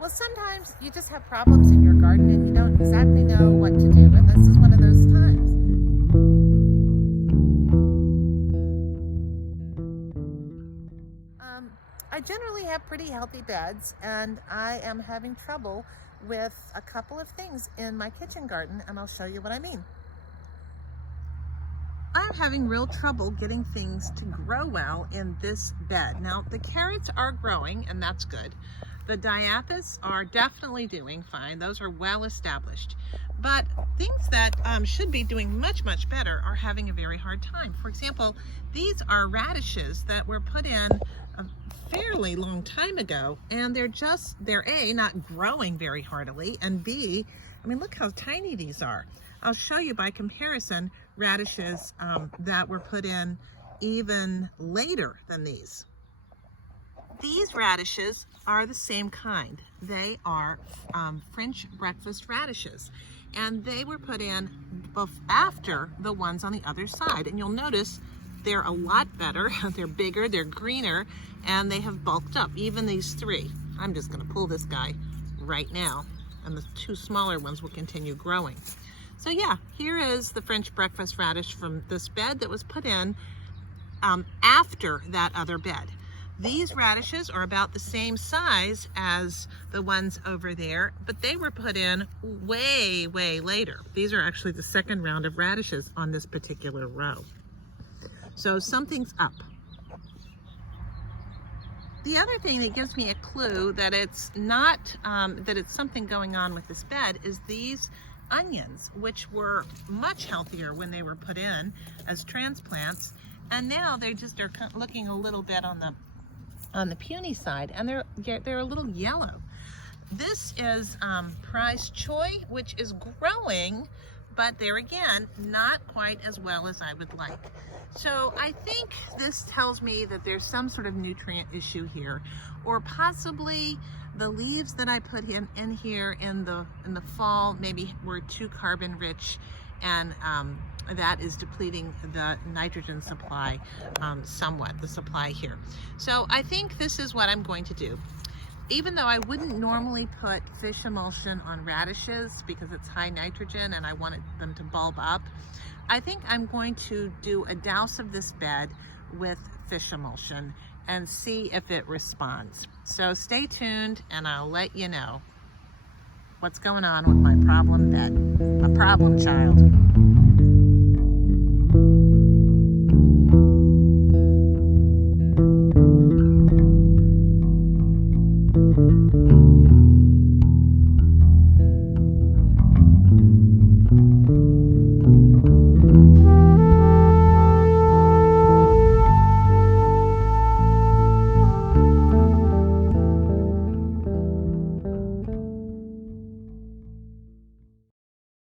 Well, sometimes you just have problems in your garden and you don't exactly know what to do, and this is one of those times. I generally have pretty healthy beds, and I am having trouble with a couple of things in my kitchen garden, and I'll show you what I mean. I'm having real trouble getting things to grow well in this bed. Now, the carrots are growing, and that's good. The diathis are definitely doing fine. Those are well established. But things that should be doing much, much better are having a very hard time. For example, these are radishes that were put in a fairly long time ago, and they're A, not growing very heartily, and B, I mean, look how tiny these are. I'll show you by comparison radishes that were put in even later than these. These radishes are the same kind. They are French breakfast radishes, and they were put in after the ones on the other side. And you'll notice they're a lot better. They're bigger, they're greener, and they have bulked up. Even these three. I'm just going to pull this guy right now, and the two smaller ones will continue growing. So yeah, here is the French breakfast radish from this bed that was put in after that other bed. These radishes are about the same size as the ones over there, but they were put in way, way later. These are actually the second round of radishes on this particular row. So something's up. The other thing that gives me a clue that it's not, that it's something going on with this bed is these onions, which were much healthier when they were put in as transplants, and now they just are looking a little bit on the puny side, and they're a little yellow. This is prize choy, which is growing, but there again, not quite as well as I would like. So I think this tells me that there's some sort of nutrient issue here, or possibly the leaves that I put in here in the fall maybe were too carbon rich, and that is depleting the nitrogen supply somewhat, the supply here. So I think this is what I'm going to do. Even though I wouldn't normally put fish emulsion on radishes because it's high nitrogen and I wanted them to bulb up, I think I'm going to do a douse of this bed with fish emulsion and see if it responds. So stay tuned and I'll let you know what's going on with my problem bed, a problem child.